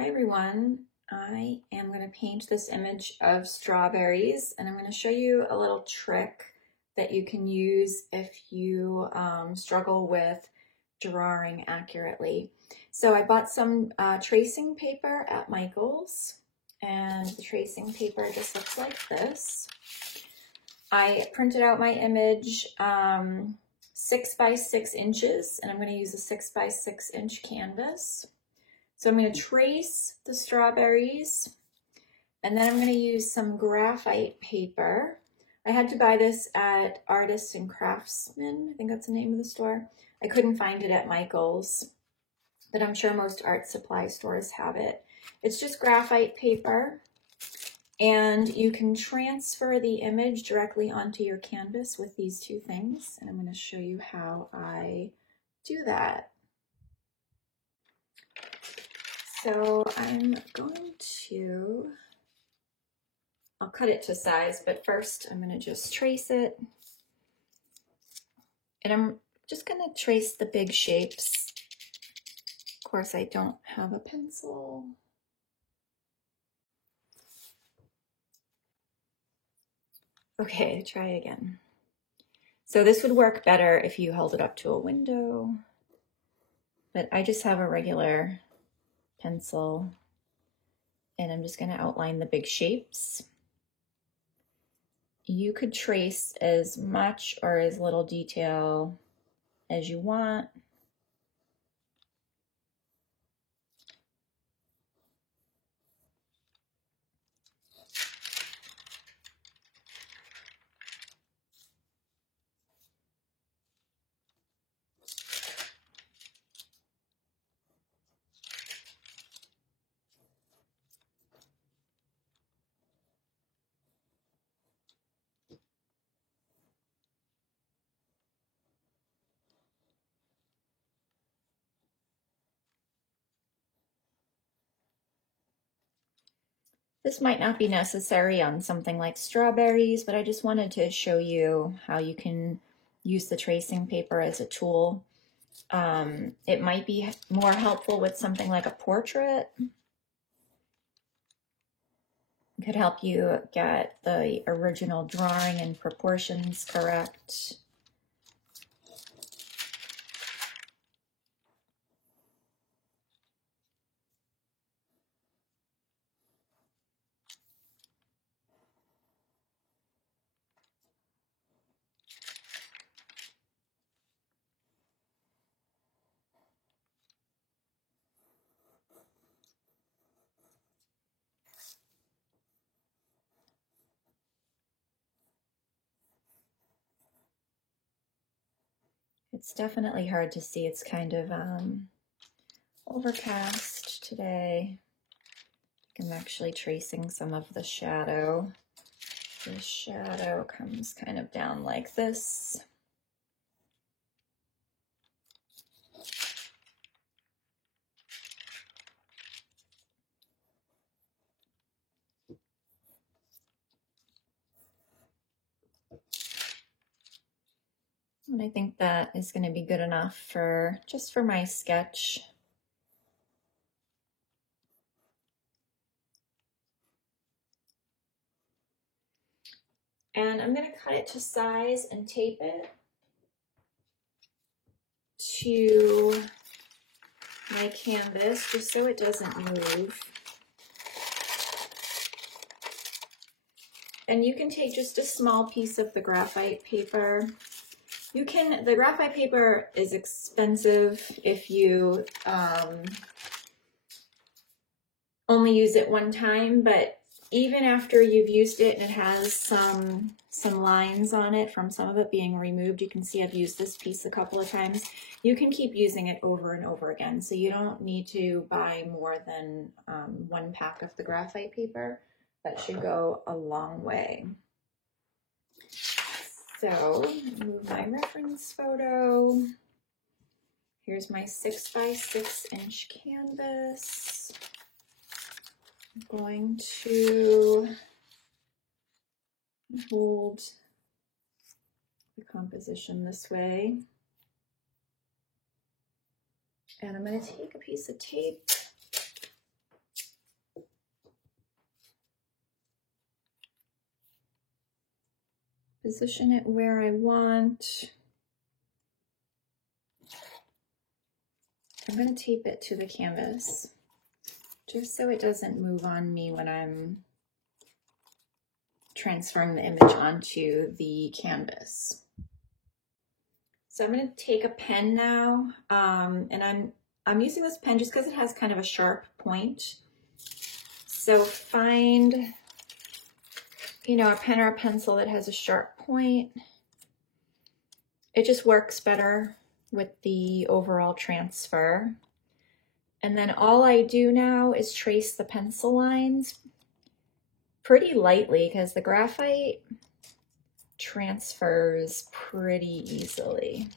Hi everyone, I am going to paint this image of strawberries and I'm going to show you a little trick that you can use if you struggle with drawing accurately. So I bought some tracing paper at Michael's and the tracing paper just looks like this. I printed out my image 6 by 6 inches and I'm going to use a 6 by 6 inch canvas. So I'm going to trace the strawberries and then I'm going to use some graphite paper. I had to buy this at Artists and Craftsmen, I think that's the name of the store. I couldn't find it at Michael's, but I'm sure most art supply stores have it. It's just graphite paper and you can transfer the image directly onto your canvas with these two things. And I'm going to show you how I do that. So I'm going to, I'll cut it to size, but first I'm going to just trace it. And I'm just going to trace the big shapes. Of course, I don't have a pencil. Okay, try again. So this would work better if you held it up to a window, but I just have a regular pencil and I'm just going to outline the big shapes. You could trace as much or as little detail as you want. This might not be necessary on something like strawberries, but I just wanted to show you how you can use the tracing paper as a tool. It might be more helpful with something like a portrait. It could help you get the original drawing and proportions correct. It's definitely hard to see. It's kind of overcast today. I'm actually tracing some of the shadow. The shadow comes kind of down like this. And I think that is going to be good enough for just for my sketch. And I'm going to cut it to size and tape it to my canvas just so it doesn't move. And you can take just a small piece of the graphite paper. The graphite paper is expensive if you only use it one time, but even after you've used it and it has some lines on it from some of it being removed, you can see I've used this piece a couple of times. You can keep using it over and over again, so you don't need to buy more than one pack of the graphite paper. That should go a long way. So, move my reference photo. Here's my 6 by 6 inch canvas. I'm going to hold the composition this way. And I'm going to take a piece of tape position it where I want. I'm going to tape it to the canvas just so it doesn't move on me when I'm transferring the image onto the canvas. So I'm going to take a pen now, and I'm using this pen just because it has kind of a sharp point. So find, you know, a pen or a pencil that has a sharp point. It just works better with the overall transfer. And then all I do now is trace the pencil lines pretty lightly because the graphite transfers pretty easily.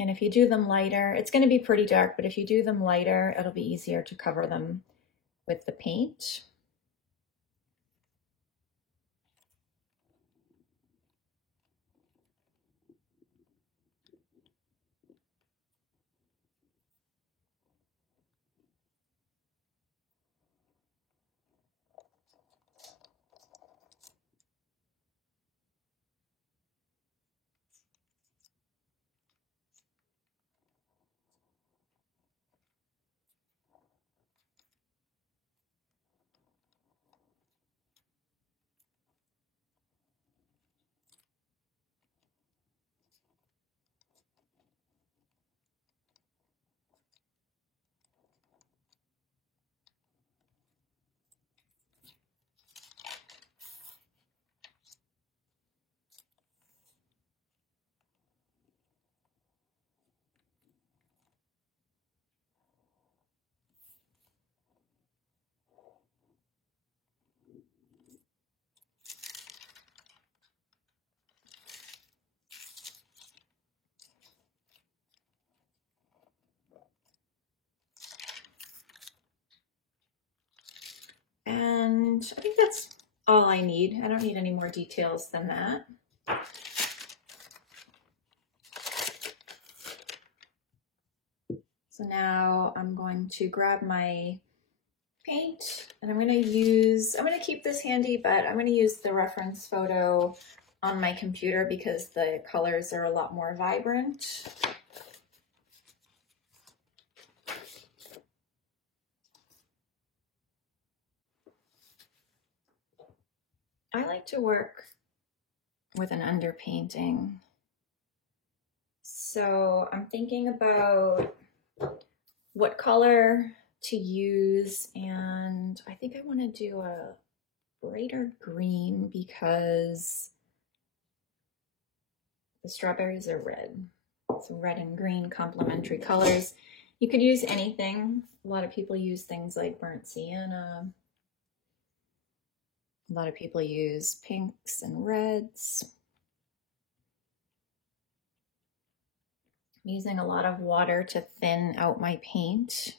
And if you do them lighter, it's going to be pretty dark, but if you do them lighter, it'll be easier to cover them with the paint. And I think that's all I need. I don't need any more details than that. So now I'm going to grab my paint and I'm going to keep this handy, but I'm going to use the reference photo on my computer because the colors are a lot more vibrant. I like to work with an underpainting. So I'm thinking about what color to use, and I think I want to do a brighter green because the strawberries are red. So red and green complementary colors. You could use anything. A lot of people use things like burnt sienna. A lot of people use pinks and reds. I'm using a lot of water to thin out my paint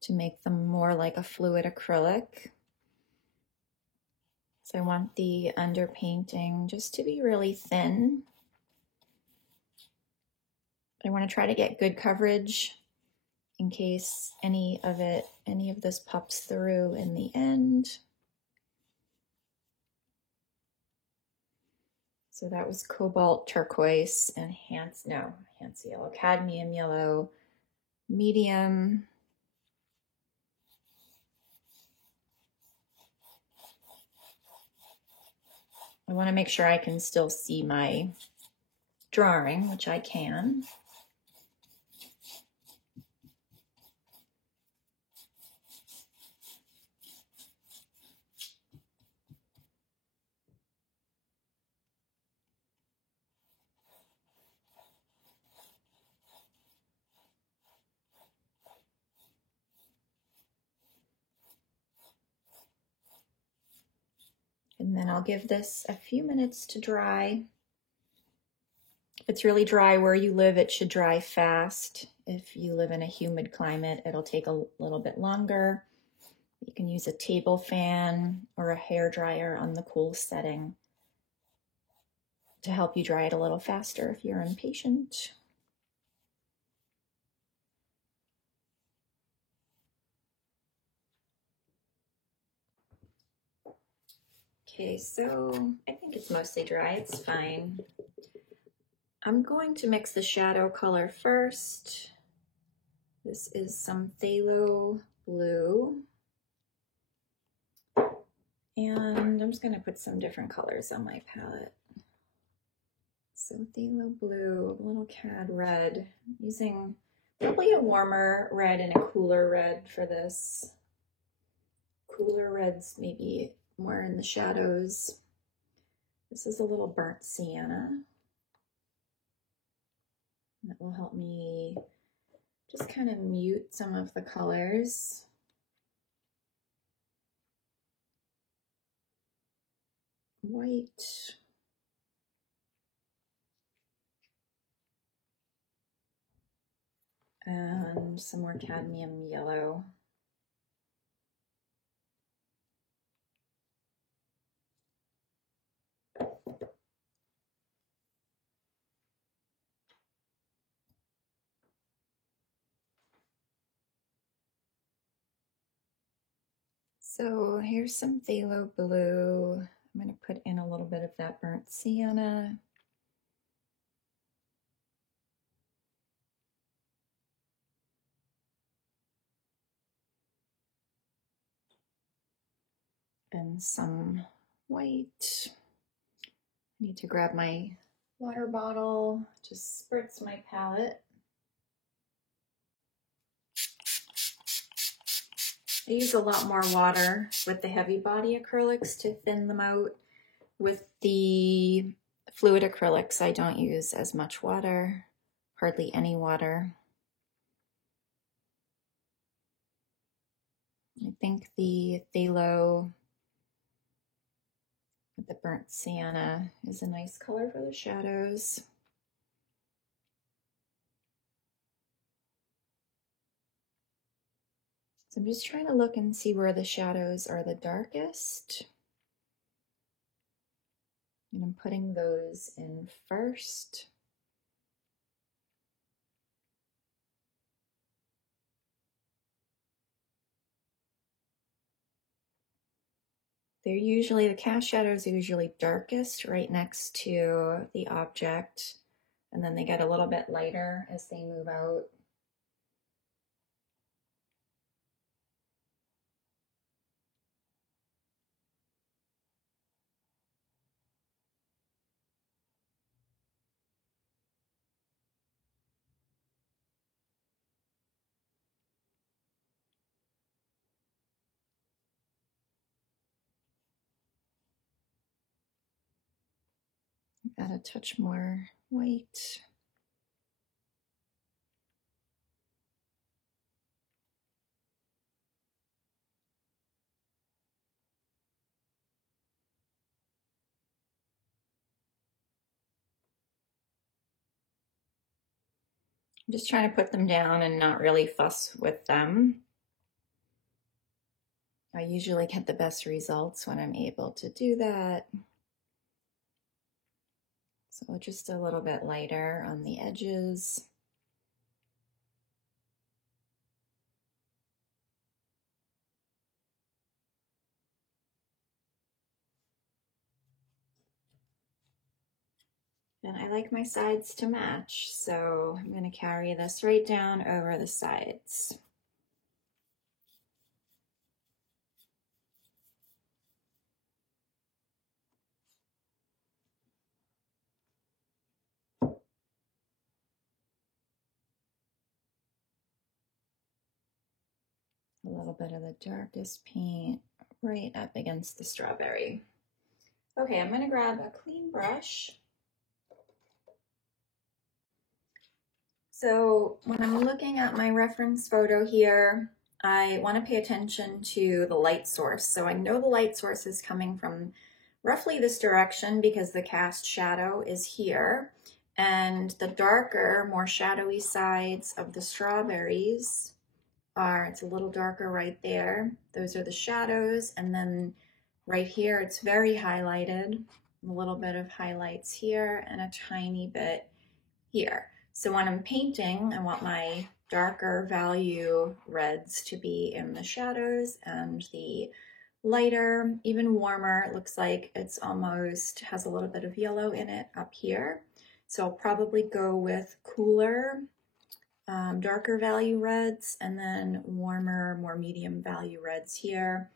to make them more like a fluid acrylic. So I want the underpainting just to be really thin. I want to try to get good coverage in case any of this pops through in the end. So that was cobalt turquoise and Hansa yellow, cadmium yellow, medium. I want to make sure I can still see my drawing, which I can. And then I'll give this a few minutes to dry. If it's really dry where you live, it should dry fast. If you live in a humid climate, it'll take a little bit longer. You can use a table fan or a hair dryer on the cool setting to help you dry it a little faster if you're impatient. Okay, so I think it's mostly dry, it's fine. I'm going to mix the shadow color first. This is some Phthalo Blue. And I'm just gonna put some different colors on my palette. So Phthalo Blue, a little Cad Red, using probably a warmer red and a cooler red for this. Cooler reds maybe more in the shadows. This is a little burnt sienna. That will help me just kind of mute some of the colors. White. And some more cadmium yellow. So here's some Phthalo Blue. I'm going to put in a little bit of that burnt sienna. And some white. I need to grab my water bottle, just spritz my palette. I use a lot more water with the heavy body acrylics to thin them out. With the fluid acrylics, I don't use as much water, hardly any water. I think the Phthalo with the burnt sienna is a nice color for the shadows. So I'm just trying to look and see where the shadows are the darkest. And I'm putting those in first. They're usually, the cast shadows are usually darkest right next to the object, and then they get a little bit lighter as they move out. Add a touch more white. I'm just trying to put them down and not really fuss with them. I usually get the best results when I'm able to do that. So just a little bit lighter on the edges. And I like my sides to match, so I'm going to carry this right down over the sides. A little bit of the darkest paint right up against the strawberry. Okay, I'm going to grab a clean brush. So when I'm looking at my reference photo here, I want to pay attention to the light source. So I know the light source is coming from roughly this direction because the cast shadow is here. And the darker, more shadowy sides of the strawberries are, it's a little darker right there. Those are the shadows. And then right here, it's very highlighted. A little bit of highlights here and a tiny bit here. So when I'm painting, I want my darker value reds to be in the shadows and the lighter, even warmer. It looks like it's almost has a little bit of yellow in it up here. So I'll probably go with cooler, darker value reds, and then warmer, more medium value reds here.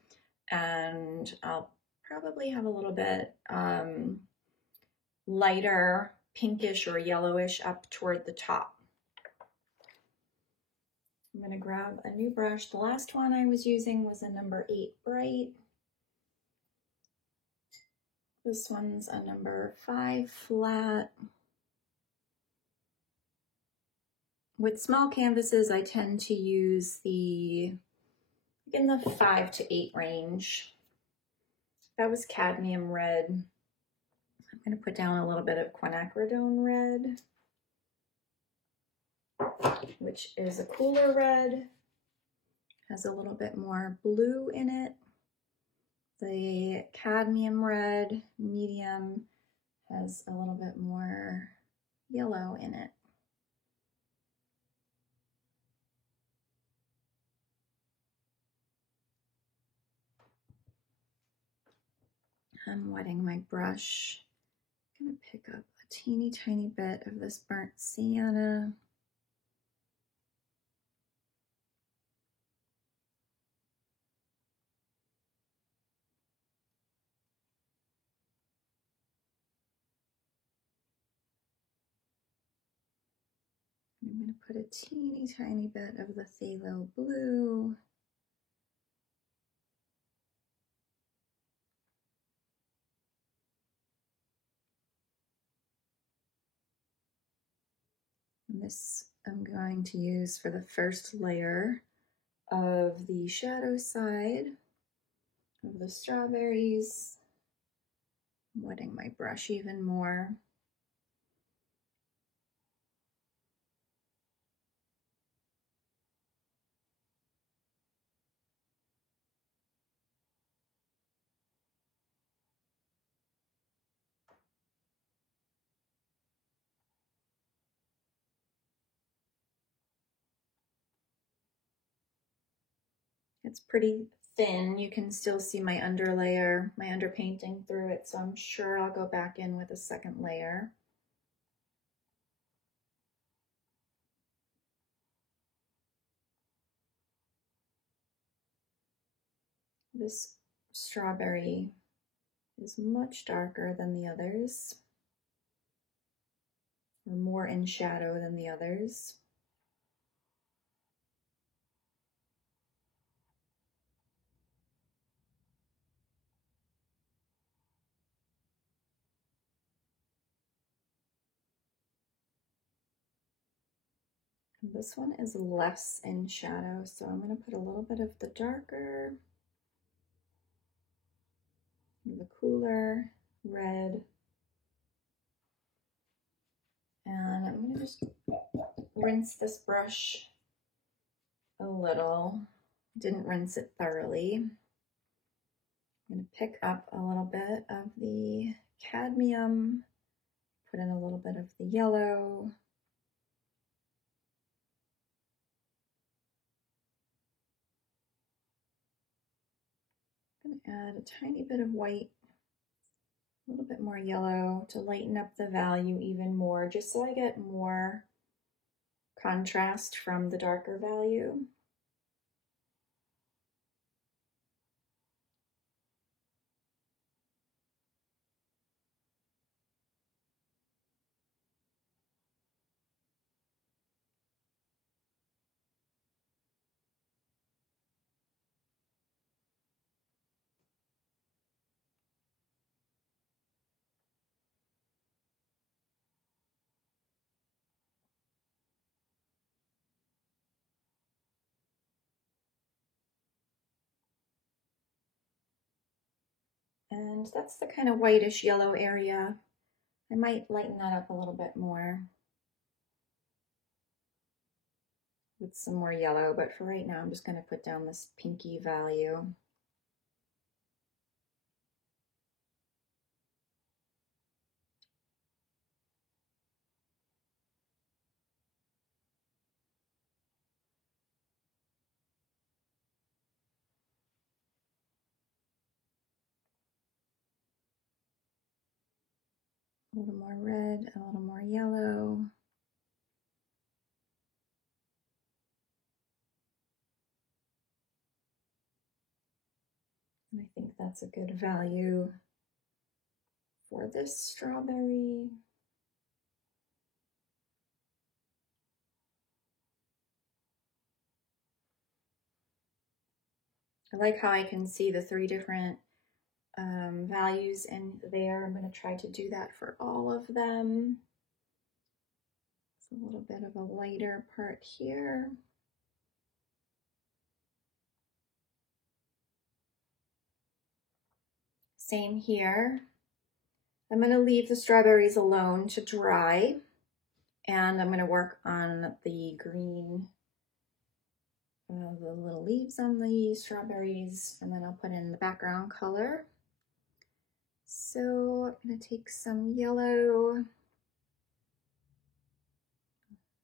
And I'll probably have a little bit lighter pinkish or yellowish up toward the top. I'm going to grab a new brush. The last one I was using was a number 8 Bright. This one's a number 5 Flat. With small canvases, I tend to use in the 5 to 8 range. That was cadmium red. I'm going to put down a little bit of quinacridone red, which is a cooler red, has a little bit more blue in it. The cadmium red, medium, has a little bit more yellow in it. I'm wetting my brush. I'm going to pick up a teeny tiny bit of this burnt sienna. I'm going to put a teeny tiny bit of the phthalo blue. And this I'm going to use for the first layer of the shadow side of the strawberries. I'm wetting my brush even more. It's pretty thin. You can still see my underlayer, my underpainting through it, so I'm sure I'll go back in with a second layer. This strawberry is much darker than the others, or more in shadow than the others. This one is less in shadow, so I'm going to put a little bit of the darker, the cooler red, and I'm going to just rinse this brush a little. Didn't rinse it thoroughly. I'm going to pick up a little bit of the cadmium, put in a little bit of the yellow, I'm going to add a tiny bit of white, a little bit more yellow to lighten up the value even more, just so I get more contrast from the darker value. And that's the kind of whitish yellow area. I might lighten that up a little bit more with some more yellow, but for right now, I'm just going to put down this pinky value. A little more red, a little more yellow. And I think that's a good value for this strawberry. I like how I can see the 3 different values in there. I'm going to try to do that for all of them. It's a little bit of a lighter part here. Same here. I'm going to leave the strawberries alone to dry, and I'm going to work on the green, the little leaves on the strawberries, and then I'll put in the background color. So I'm going to take some yellow,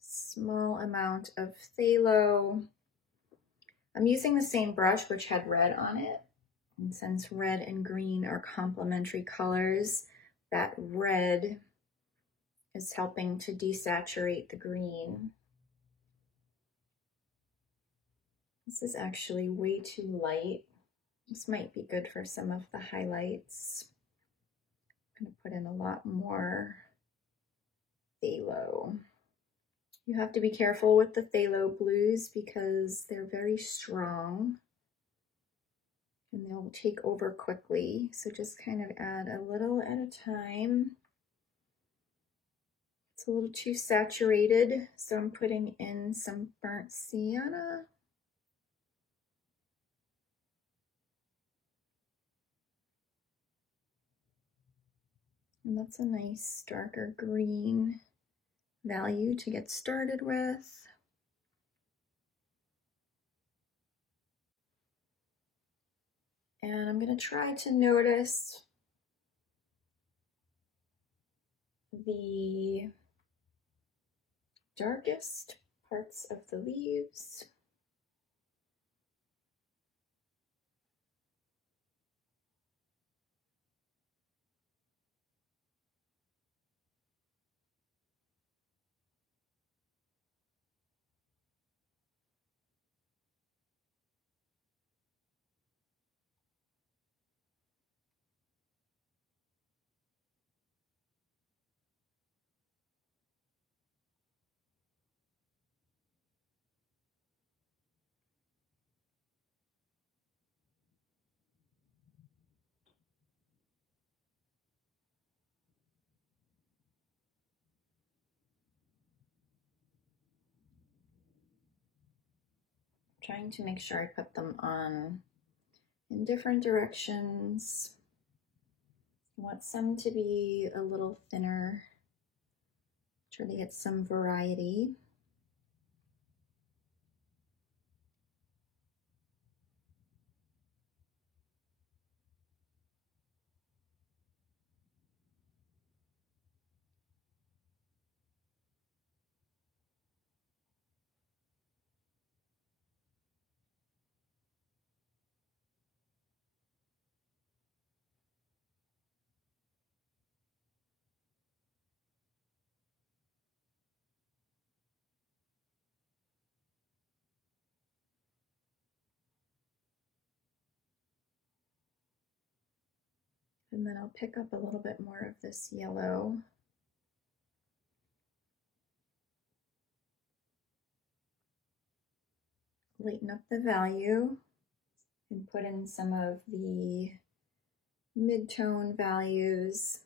small amount of phthalo. I'm using the same brush which had red on it, and since red and green are complementary colors, that red is helping to desaturate the green. This is actually way too light. This might be good for some of the highlights. I'm going to put in a lot more phthalo. You have to be careful with the phthalo blues because they're very strong and they'll take over quickly. So just kind of add a little at a time. It's a little too saturated, so I'm putting in some burnt sienna. And that's a nice darker green value to get started with. And I'm going to try to notice the darkest parts of the leaves. Trying to make sure I put them on in different directions. I want some to be a little thinner, try to get some variety. And then I'll pick up a little bit more of this yellow. Lighten up the value and put in some of the mid-tone values.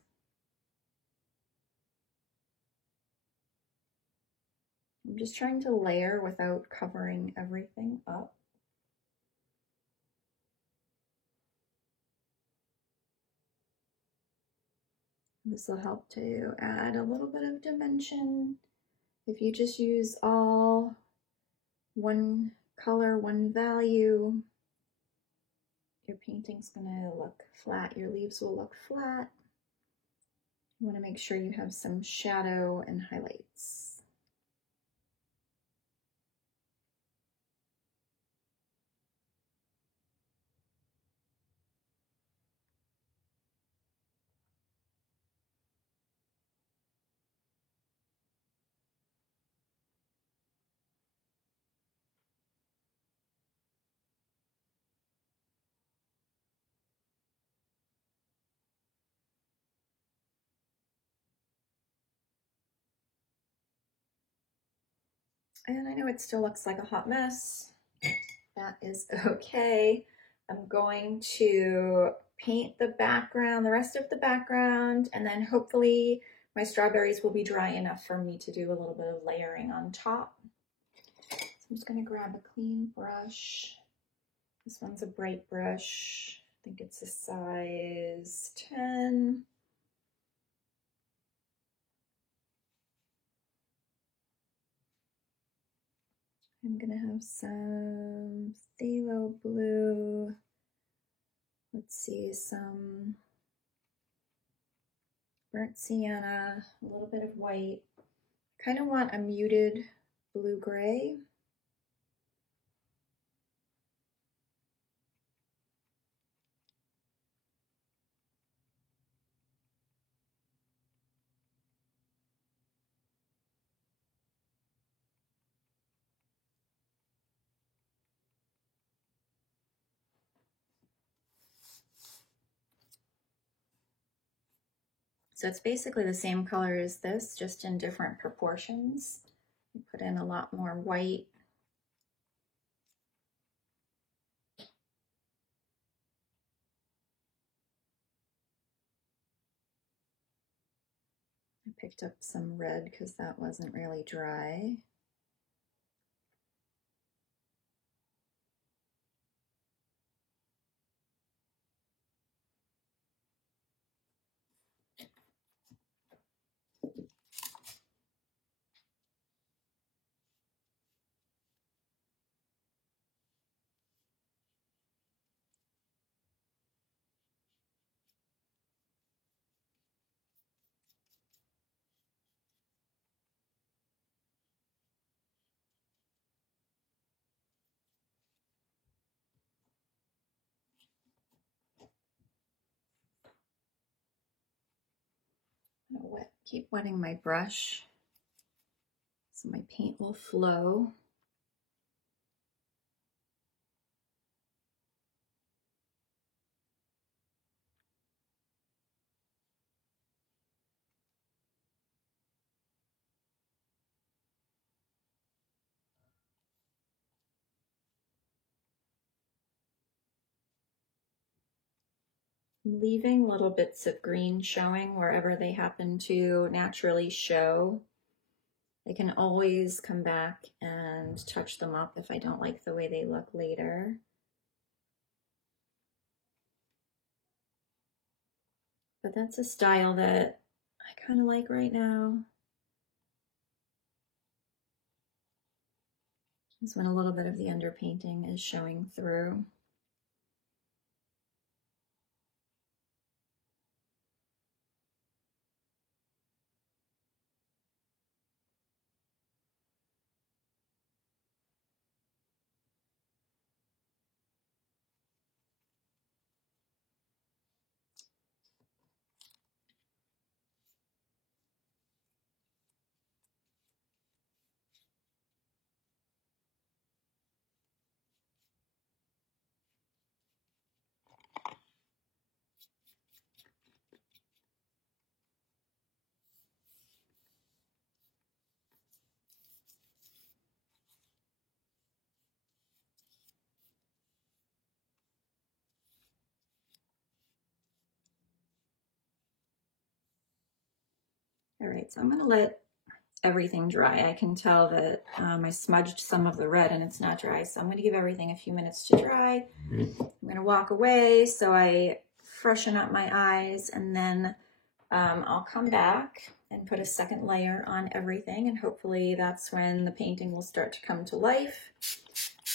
I'm just trying to layer without covering everything up. This will help to add a little bit of dimension. If you just use all one color, one value, your painting's gonna look flat. Your leaves will look flat. You wanna make sure you have some shadow and highlights. And I know it still looks like a hot mess. That is okay. I'm going to paint the background, the rest of the background, and then hopefully my strawberries will be dry enough for me to do a little bit of layering on top. So I'm just going to grab a clean brush. This one's a bright brush. I think it's a size 10. I'm gonna have some phthalo blue. Let's see, some burnt sienna, a little bit of white. Kind of want a muted blue-gray. So it's basically the same color as this, just in different proportions. I put in a lot more white. I picked up some red because that wasn't really dry. I'm gonna keep wetting my brush so my paint will flow. I'm leaving little bits of green showing wherever they happen to naturally show. I can always come back and touch them up if I don't like the way they look later. But that's a style that I kind of like right now. Is when a little bit of the underpainting is showing through. All right, so I'm gonna let everything dry. I can tell that I smudged some of the red and it's not dry, so I'm gonna give everything a few minutes to dry. I'm gonna walk away so I freshen up my eyes, and then I'll come back and put a second layer on everything, and hopefully that's when the painting will start to come to life.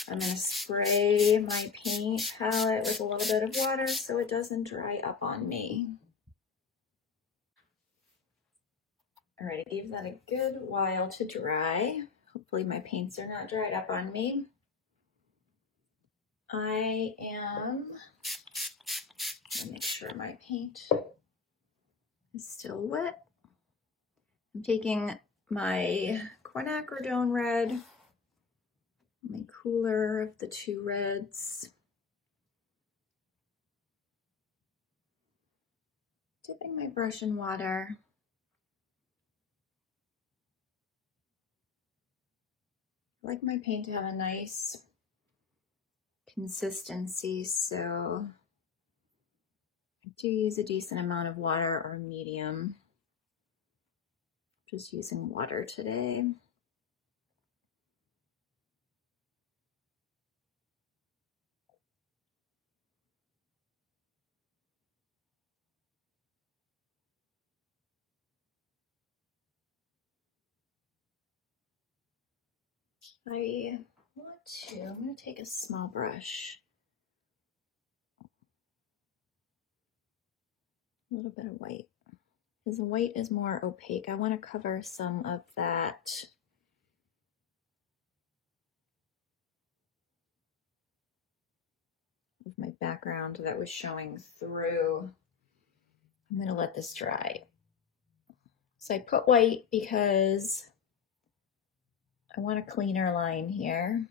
I'm gonna spray my paint palette with a little bit of water so it doesn't dry up on me. All right, I gave that a good while to dry. Hopefully my paints are not dried up on me. I am gonna make sure my paint is still wet. I'm taking my quinacridone red, my cooler of the two reds, dipping my brush in water, I like my paint to have a nice consistency, so I do use a decent amount of water or medium. Just using water today. I'm going to take a small brush, a little bit of white, because the white is more opaque. I want to cover some of that of my background that was showing through. I'm going to let this dry. So I put white because I want a cleaner line here.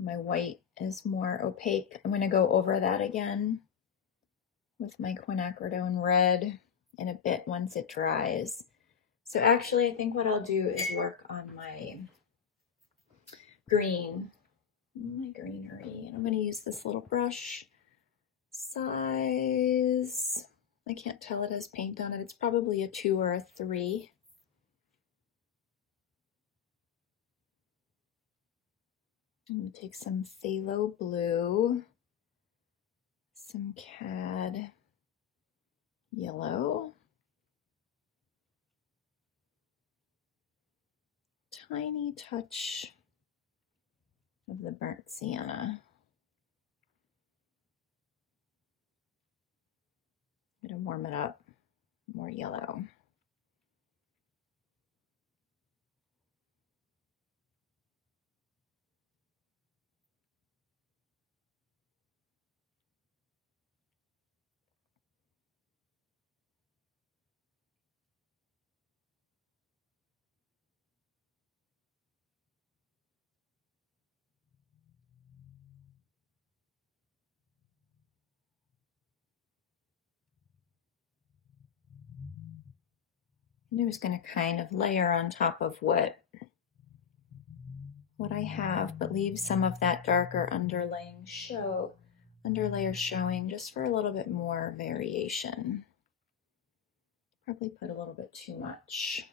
My white is more opaque. I'm going to go over that again with my quinacridone red in a bit once it dries. So actually I think what I'll do is work on my greenery. And I'm going to use this little brush size. I can't tell it has paint on it. It's probably a 2 or a 3. I'm going to take some phthalo blue, some cad yellow, tiny touch of the burnt sienna. I'm going to warm it up, more yellow. And I'm just going to kind of layer on top of what I have, but leave some of that darker underlayer showing just for a little bit more variation. Probably put a little bit too much.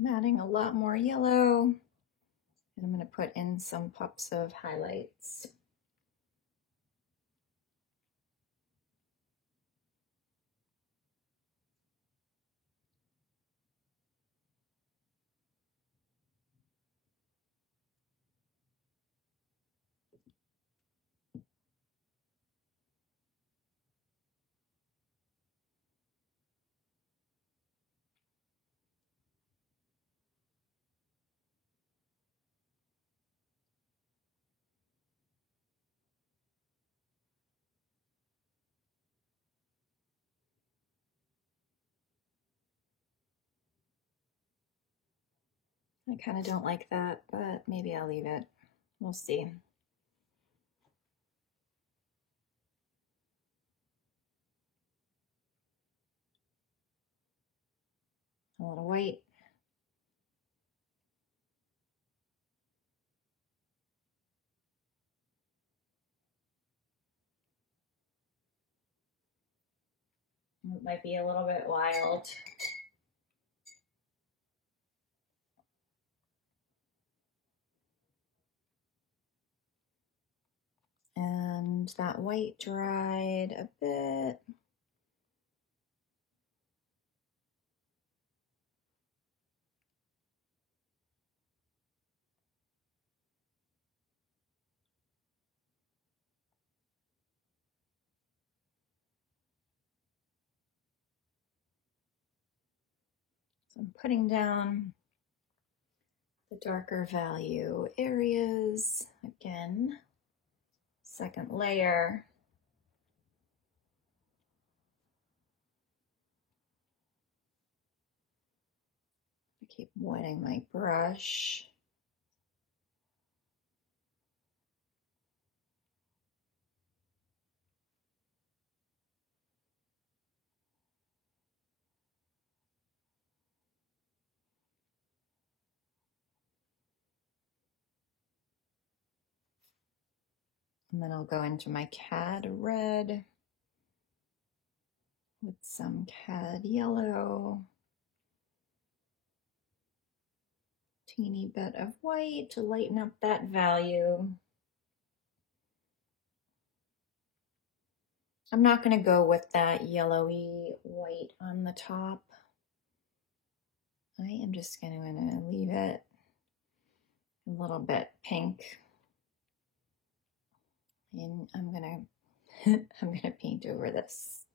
I'm adding a lot more yellow, and I'm going to put in some pops of highlights. I kind of don't like that, but maybe I'll leave it. We'll see. A little white. It might be a little bit wild. And that white dried a bit. So I'm putting down the darker value areas. Again, second layer. I keep wetting my brush. And then I'll go into my cad red with some cad yellow, teeny bit of white to lighten up that value. I'm not going to go with that yellowy white on the top. I am just going to leave it a little bit pink. And I'm going to paint over this.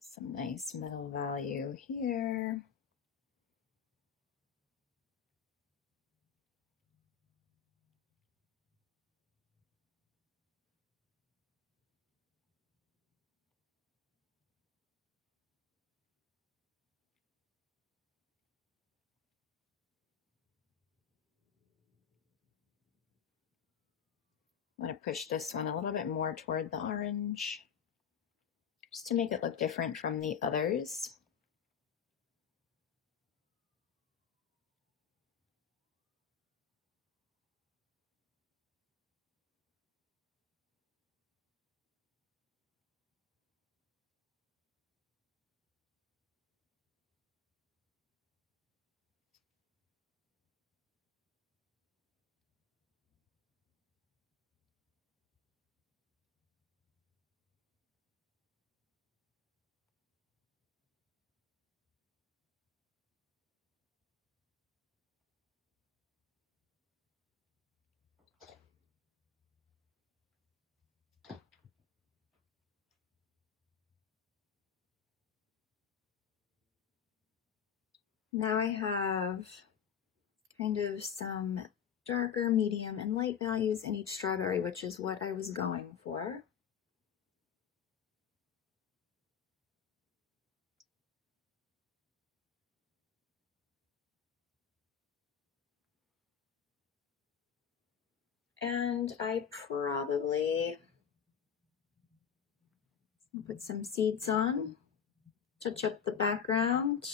Some nice middle value here. I'm going to push this one a little bit more toward the orange, just to make it look different from the others. Now I have kind of some darker, medium, and light values in each strawberry, which is what I was going for. And I probably put some seeds on, touch up the background.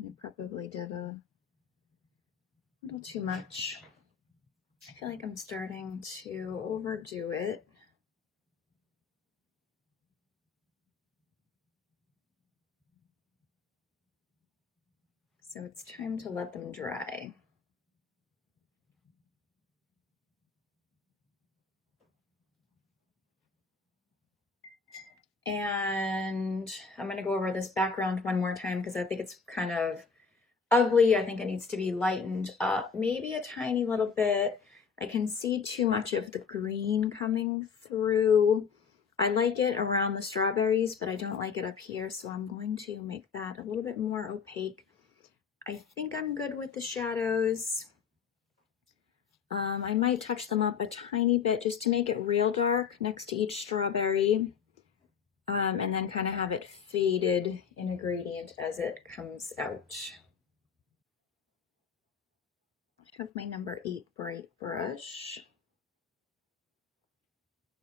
I probably did a little too much. I feel like I'm starting to overdo it. So it's time to let them dry. And I'm going to go over this background one more time because I think it's kind of ugly. I think it needs to be lightened up, maybe a tiny little bit. I can see too much of the green coming through. I like it around the strawberries, but I don't like it up here, so I'm going to make that a little bit more opaque. I think I'm good with the shadows. I might touch them up a tiny bit just to make it real dark next to each strawberry, and then kind of have it faded in a gradient as it comes out. I have my number 8 bright brush,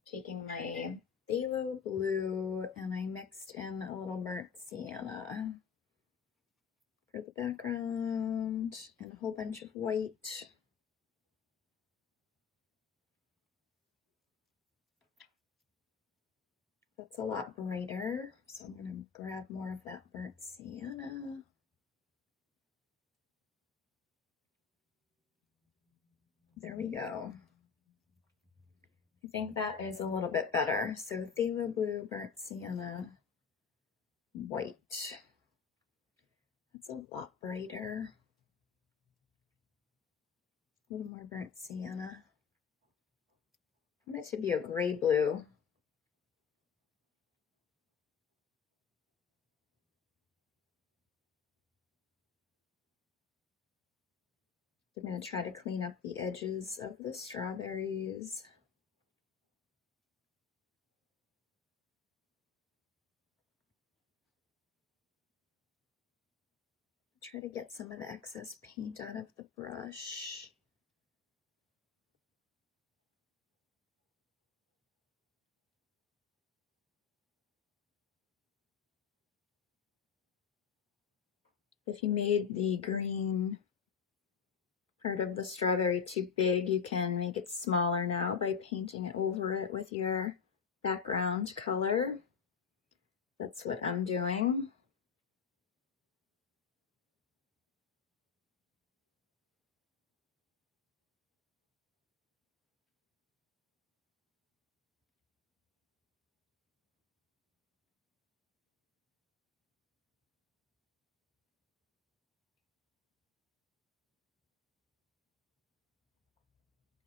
taking my phthalo blue, and I mixed in a little burnt sienna for the background and a whole bunch of white. That's a lot brighter, so I'm going to grab more of that burnt sienna. There we go. I think that is a little bit better. So phthalo blue, burnt sienna, white. That's a lot brighter. A little more burnt sienna. I want it to be a gray blue. I'm going to try to clean up the edges of the strawberries. Try to get some of the excess paint out of the brush. If you made the green part of the strawberry too big, you can make it smaller now by painting it over it with your background color. That's what I'm doing.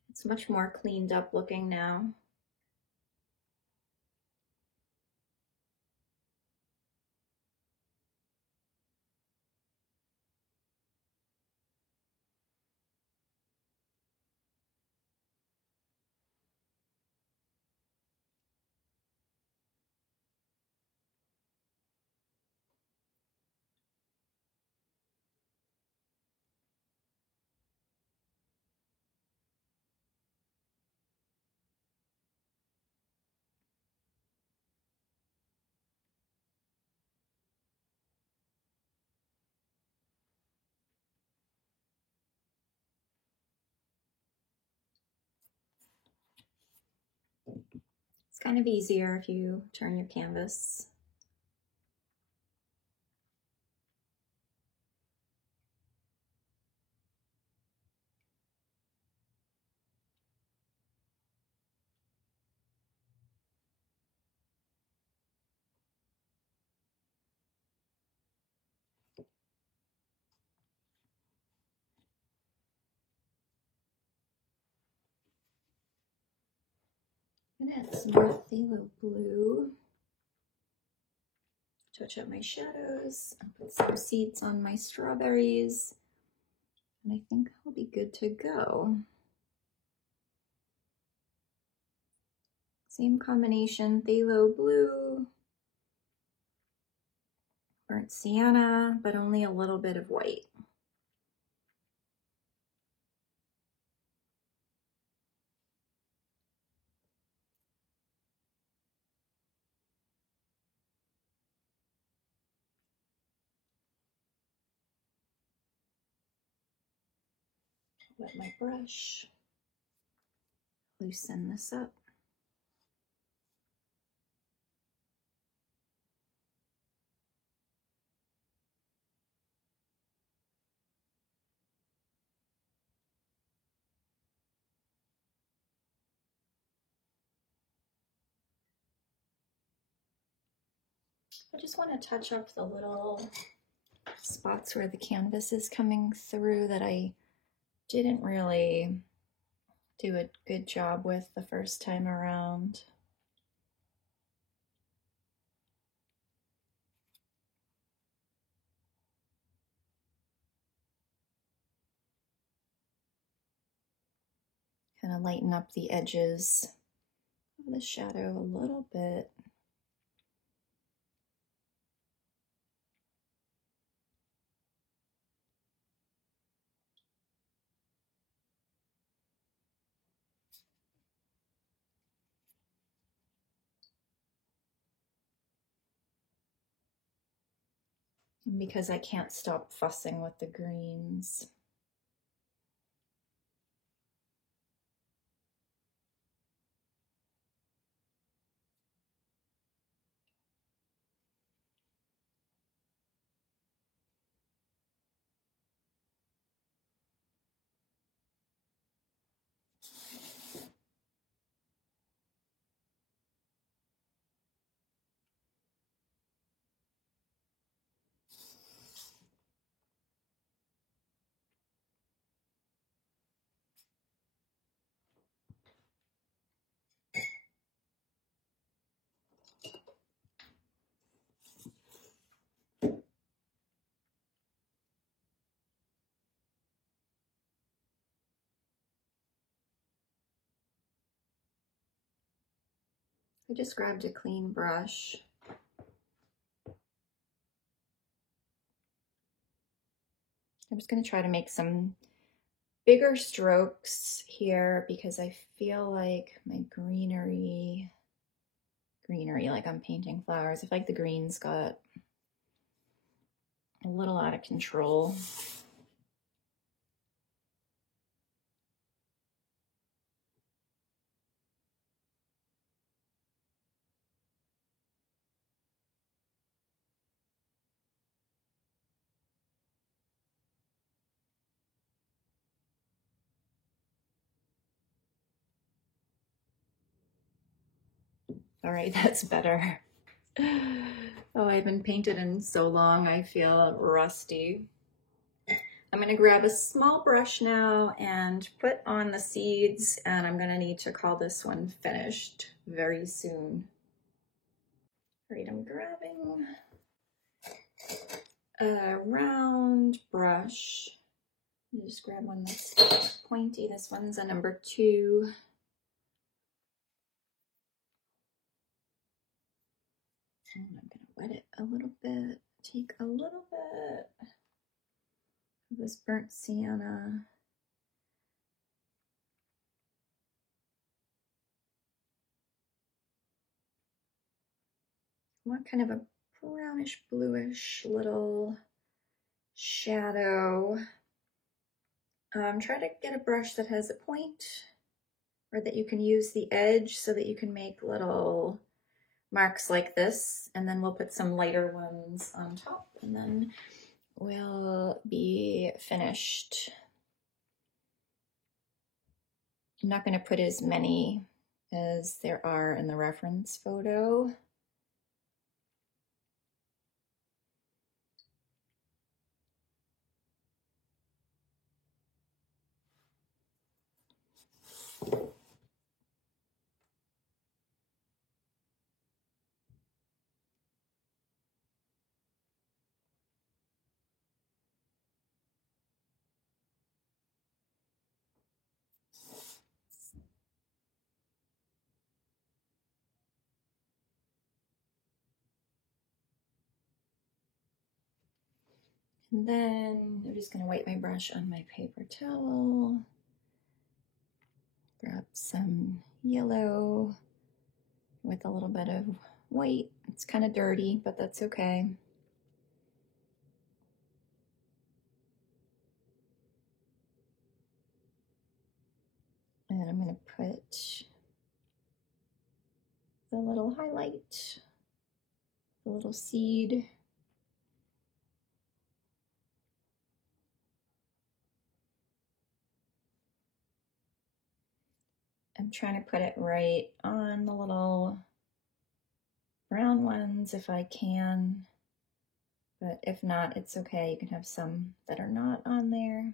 It's much more cleaned up looking now. It's kind of easier if you turn your canvas. I'm gonna add some more phthalo blue. Touch up my shadows and put some seeds on my strawberries. And I think I'll be good to go. Same combination, phthalo blue, burnt sienna, but only a little bit of white. Wet my brush, loosen this up. I just want to touch up the little spots where the canvas is coming through that I didn't really do a good job with the first time around. Kind of lighten up the edges of the shadow a little bit. And because I can't stop fussing with the greens. I just grabbed a clean brush. I'm just going to try to make some bigger strokes here because I feel like my greenery, like I'm painting flowers, I feel like the greens got a little out of control. All right, that's better. Oh, I haven't painted in so long, I feel rusty. I'm gonna grab a small brush now and put on the seeds, and I'm gonna need to call this one finished very soon. All right, I'm grabbing a round brush. Just grab one that's pointy. This one's a number 2. And I'm gonna wet it a little bit. Take a little bit of this burnt sienna. I want kind of a brownish bluish little shadow. Try to get a brush that has a point, or that you can use the edge so that you can make little marks like this, and then we'll put some lighter ones on top, and then we'll be finished. I'm not going to put as many as there are in the reference photo. And then I'm just going to wipe my brush on my paper towel. Grab some yellow with a little bit of white. It's kind of dirty, but that's okay. And I'm going to put the little highlight, the little seed. I'm trying to put it right on the little brown ones if I can, but if not, it's okay. You can have some that are not on there.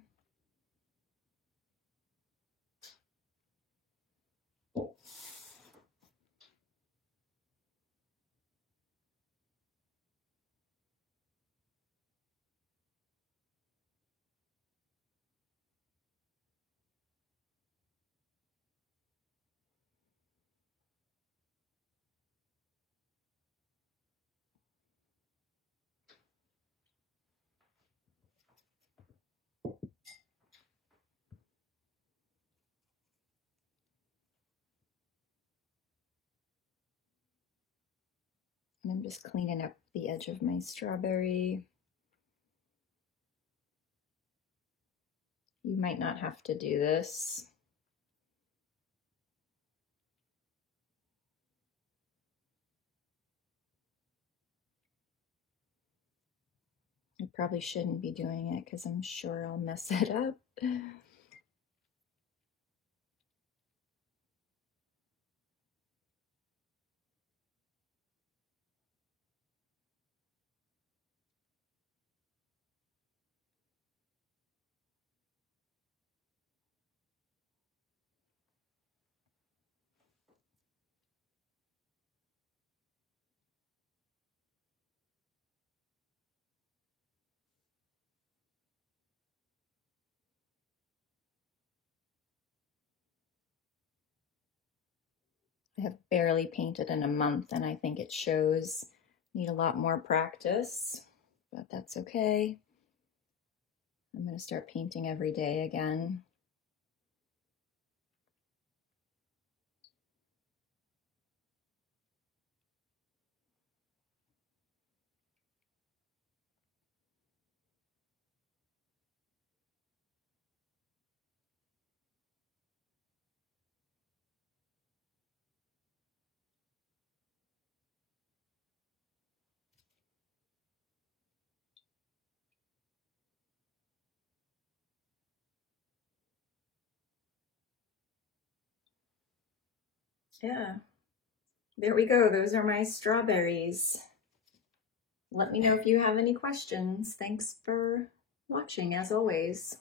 And I'm just cleaning up the edge of my strawberry. You might not have to do this. I probably shouldn't be doing it because I'm sure I'll mess it up. I have barely painted in a month, and I think it shows. Need a lot more practice, but that's okay. I'm going to start painting every day again. Yeah, there we go. Those are my strawberries. Let me know if you have any questions. Thanks for watching, as always.